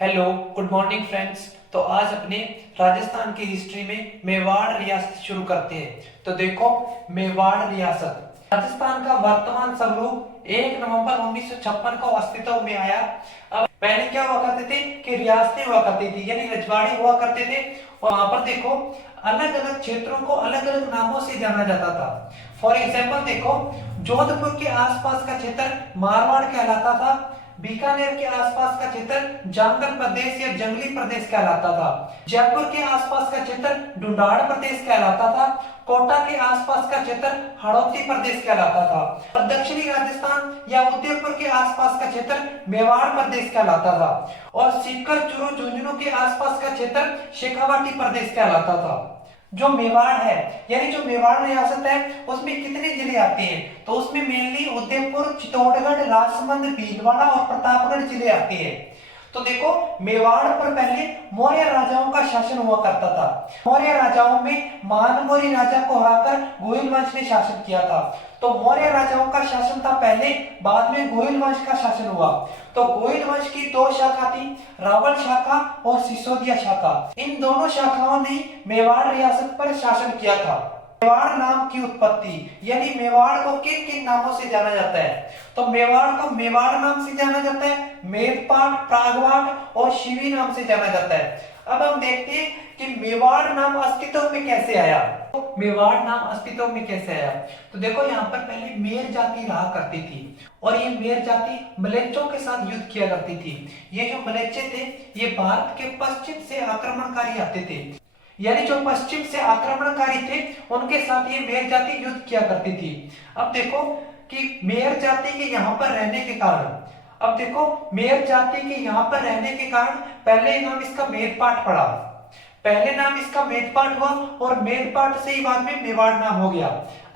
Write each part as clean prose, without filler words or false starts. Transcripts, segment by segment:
Hello, good morning friends. तो आज अपने राजस्थान की हिस्ट्री में मेवाड़ रियासत शुरू करते हैं। तो देखो, मेवाड़ रियासत राजस्थान का वर्तमान स्वरूप 1 नवंबर 1956 को अस्तित्व में आया। अब पहले क्या हुआ करते थे कि रियासतें हुआ करती थी, यानी रजवाड़े हुआ करते थे। और वहां पर देखो, अलग अलग क्षेत्रों को अलग अलग नामों से जाना जाता था। फॉर एग्जाम्पल देखो, जोधपुर के आसपास का क्षेत्र मारवाड़ कहलाता था। बीकानेर के आसपास का क्षेत्र जांगल प्रदेश या जंगली प्रदेश कहलाता था। जयपुर के आसपास का क्षेत्र ढूंढाड़ प्रदेश कहलाता था। कोटा के आसपास का क्षेत्र हड़ौती प्रदेश कहलाता था। और दक्षिणी राजस्थान या उदयपुर के आसपास का क्षेत्र मेवाड़ प्रदेश कहलाता था। और सीकर, चूरू, झुंझुनू के आसपास का क्षेत्र शेखावाटी प्रदेश कहलाता था। जो मेवाड़ है, यानी जो मेवाड़ रियासत है, उसमें कितने जिले आते हैं? तो उसमें मेनली उदयपुर, चित्तौड़गढ़, राजसमंद, भीलवाड़ा और प्रतापगढ़ जिले आते हैं। तो देखो, मेवाड़ पर पहले मौर्य राजाओं का शासन हुआ करता था। मौर्य राजाओं में मानमौरी राजा को हराकर गोहिल वंश ने शासन किया था। तो मौर्य राजाओं का शासन था पहले, बाद में गोहिल वंश का शासन हुआ। तो गोहिल वंश की दो शाखा थी, रावल शाखा और सिसोदिया शाखा। इन दोनों शाखाओं ने मेवाड़ रियासत पर शासन किया था। मेवाड़ नाम की उत्पत्ति, यानी मेवाड़ को किन किन नामों से जाना जाता है? तो मेवाड़ को मेवाड़ नाम से जाना जाता है, मेदपाट, प्रागवाट और शिवी नाम से जाना जाता है। अब हम देखते हैं कि मेवाड़ नाम अस्तित्व में कैसे आया। तो मेवाड़ नाम अस्तित्व में कैसे आया? तो देखो, यहाँ पर पहले मेर जाति रहा करती थी और ये मेर जाति मलेच्चों के साथ युद्ध किया करती थी। ये जो मलेच्चे थे, ये भारत के पश्चिम से आक्रमणकारी आते थे, यानी जो पश्चिम से आक्रमणकारी थे उनके साथ ये मेर जाति युद्ध किया करती थी। अब देखो कि मेर जाति के यहाँ पर रहने के कारण अब देखो, मेर जाति के यहाँ पर रहने के कारण पहले नाम इसका मेदपाट पड़ा। पहले नाम इसका मेदपाट हुआ और मेदपाट से ही बाद में मेवाड़ नाम हो गया।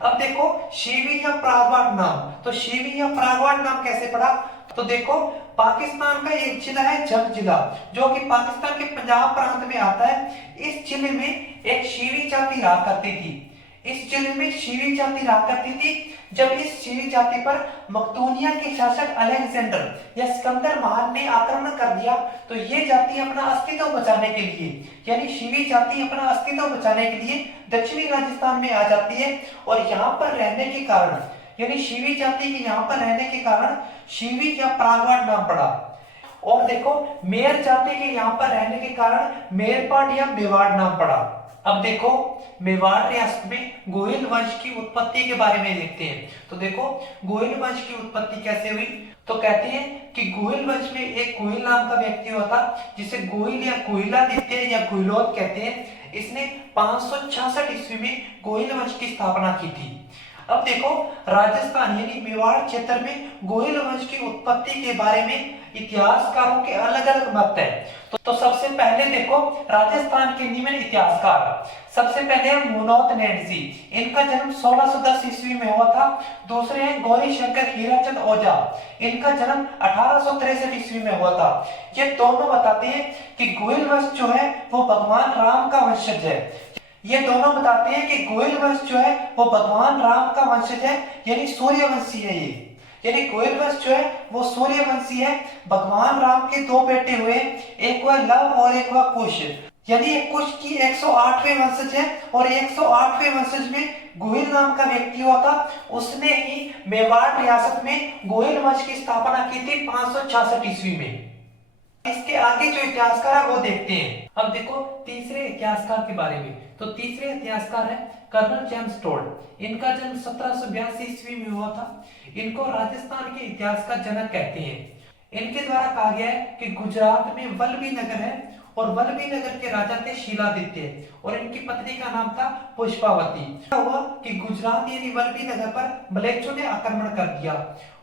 अब देखो, शिवी या प्रागवाट नाम, तो शिवी या प्रागवाट नाम कैसे पड़ा? तो देखो, पाकिस्तान का एक जिला है जट जिला, जो कि पाकिस्तान के पंजाब प्रांत में आता है। इस जिले में एक शिवी जाति रहा करती थी। इस जिले में शिवी जाति रहा करती थी। जब इस शिवी जाति पर मकदूनिया के शासक अलेक्जेंडर या सिकंदर महान ने आक्रमण कर दिया, तो ये जाति अपना अस्तित्व बचाने के लिए, यानी शिवी जाति अपना अस्तित्व बचाने के लिए दक्षिणी राजस्थान में आ जाती है। और यहाँ पर रहने के कारण, यानी शिवी जाति के यहाँ पर रहने के कारण शिवी या प्रागवाट नाम पड़ा। और देखो, मेर जाति के यहाँ पर रहने के कारण मेरपाट या मेवाड़ नाम पड़ा। अब देखो, मेवाड़ रियासत में गोहिल वंश की उत्पत्ति के बारे में देखते हैं। तो देखो, गोहिल वंश की उत्पत्ति कैसे हुई? तो कहते हैं कि गोहिल वंश में एक गोहिल नाम का व्यक्ति हुआ था, जिसे गोहिल या गोहिलादित्य या गोहिलोत कहते हैं। इसने 566 ईस्वी में गोहिल वंश की स्थापना की थी। अब देखो, राजस्थान यानी मेवाड़ क्षेत्र में गोहिल वंश की उत्पत्ति के बारे में इतिहासकारों के अलग अलग मत है। तो सबसे पहले देखो, राजस्थान के निम्न इतिहासकार, सबसे पहले है मुनोत नैंसी। इनका जन्म 1610 ईस्वी में हुआ था। दूसरे हैं गौरी शंकर हीराचंद ओझा। इनका जन्म 1863 ईस्वी में हुआ था। ये दोनों बताते हैं कि गोहिल वंश जो है वो भगवान राम का वंशज है। ये दोनों बताते हैं कि गोहिल वंश जो है वो भगवान राम का वंशज है, यानी सूर्यवंशी है ये। यानी गोहिल वंश जो है वो सूर्यवंशी है। भगवान राम के दो बेटे हुए, एक हुआ लव और एक हुआ कुश। यानी कुश की 108वें वंशज है और 108वें वंशज में गोहिल नाम का व्यक्ति हुआ था। उसने ही मेवाड़ रियासत में गोहिल वंश की स्थापना की थी 566 ईस्वी में। इसके आगे जो इतिहासकार है वो देखते हैं। अब देखो, तीसरे इतिहासकार के बारे में। तो तीसरे इतिहासकार है कर्नल जेम्स टोड। इनका जन्म 1782 ईस्वी में हुआ था। इनको राजस्थान के इतिहास का जनक कहते हैं। इनके द्वारा कहा गया है कि गुजरात में वल्लभी नगर है और वल्लभी नगर के राजा थे शीलादित्य और इनकी पत्नी का नाम था पुष्पावती। क्या हुआ कि गुजरात यानी वल्लभी नगर पर मलेच्चों ने आक्रमण कर दिया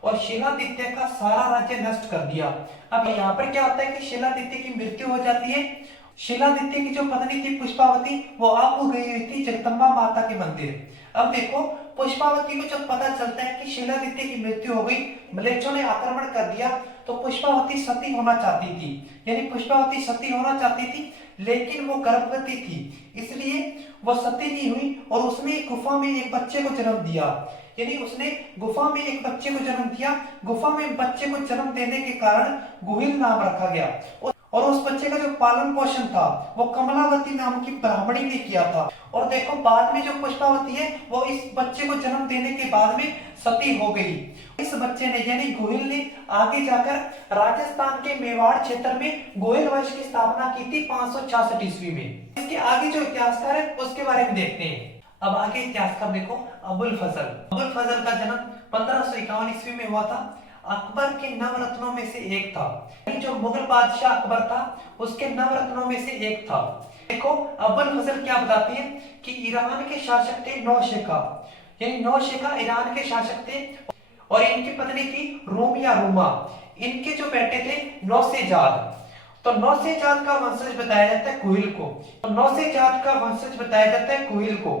और शीलादित्य का सारा राज्य नष्ट कर दिया। अब यहाँ पर क्या होता है कि शीलादित्य की मृत्यु हो जाती है। शीलादित्य की जो पत्नी थी पुष्पावती, वो आपको गई हुई थी जगदम्बा माता के मंदिर। अब देखो, पुष्पावती को जब पता चलता है कि शीलादित्य की मृत्यु हो गई, मलेच्चों ने आक्रमण कर दिया, तो पुष्पावती सती होना चाहती थी। यानी पुष्पावती सती होना चाहती थी, लेकिन वो गर्भवती थी, इसलिए वो सती नहीं हुई और उसने गुफा में एक बच्चे को जन्म दिया। यानी उसने गुफा में एक बच्चे को जन्म दिया। गुफा में बच्चे को जन्म देने के कारण गोहिल नाम रखा गया। और उस बच्चे का जो पालन पोषण था वो कमलावती नाम की ब्राह्मणी ने किया था। और देखो बाद में जो पुष्पावती है वो इस बच्चे को जन्म देने के बाद में सती हो गई। इस बच्चे ने यानी गोहिल ने आगे जाकर राजस्थान के मेवाड़ क्षेत्र में गोहिल वंश की स्थापना की थी 566 ईस्वी में। इसके आगे जो इतिहासकार है उसके बारे में देखते हैं। अब आगे इतिहासकार देखो, अबुल फजल। अबुल फजल का जन्म 1551 ईस्वी में हुआ था। अकबर के नवरत्नों में से एक था। जो मुगल बादशाह अकबर था उसके नवरत्नों में से एक था। देखो अबुल फजल क्या बताते हैं कि ईरान के शासक थे नौशेखा, यानी नौशेखा ईरान के शासक थे और इनकी पत्नी थी रूम या रूमा। इनके जो बेटे थे नौसेजाद। तो नौसेजाद का वंशज बताया जाता है कुहिल को। तो नौसेजाद का वंशज बताया जाता है कुहिल को,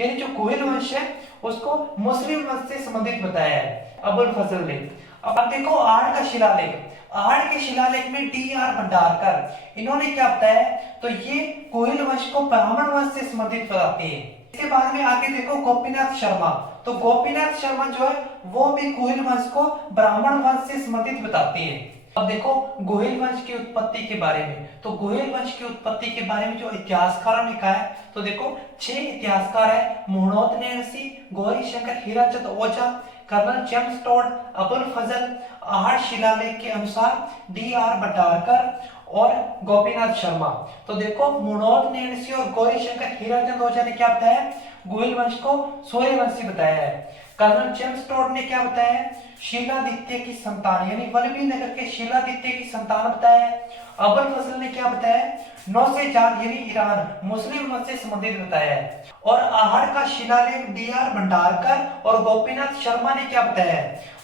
यानी जो कुहिल वंश है उसको मुस्लिम वंश से संबंधित बताया है अबुल फजल ने। अब देखो आहड़ का शिलालेख। आहड़ के शिलालेख में डी.आर. भंडारकर इन्होंने क्या बताया, तो ये कुहिल वंश को ब्राह्मण वंश से संबंधित बताते हैं। इसके बाद में आगे देखो गोपीनाथ शर्मा। तो गोपीनाथ शर्मा जो है वो भी कुहिल वंश को ब्राह्मण वंश से संबंधित बताते हैं। अब देखो गोहिल वंश की उत्पत्ति के बारे में। तो गोहिल वंश की उत्पत्ति के बारे में जो इतिहासकारों ने कहा है, तो देखो 6 इतिहासकार है, मोहनोत नैणसी, गौरी शंकर, हीराचंद ओझा, कर्नल जेम्स टॉड, अबुल फजल, आहड़ शिलालेख के अनुसार डी.आर. भंडारकर और गोपीनाथ शर्मा। तो देखो मोहनोत नैणसी और गौरी शंकर, हीराचंद ओझा ने क्या बताया, गोहिल वंश को सूर्यवंशी बताया है। कर्नल जेम्स टॉड ने क्या बताया, शीलादित्य की संतान यानी वल्लभी नगर के शीलादित्य की संतान बताया है। अबुल फजल ने क्या बताया, नौसेजाद यानी ईरान मुस्लिम वंश से संबंधित बताया है। और आहड़ का शिलालेख डी.आर. भंडारकर और गोपीनाथ शर्मा ने क्या बताया,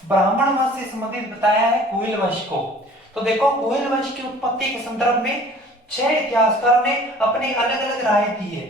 ब्राह्मण वंश से संबंधित बताया है कुहिल वंश को। तो देखो कुहिल वंश की उत्पत्ति के संदर्भ में 6 इतिहासकारों ने अपनी अलग अलग राय दी है।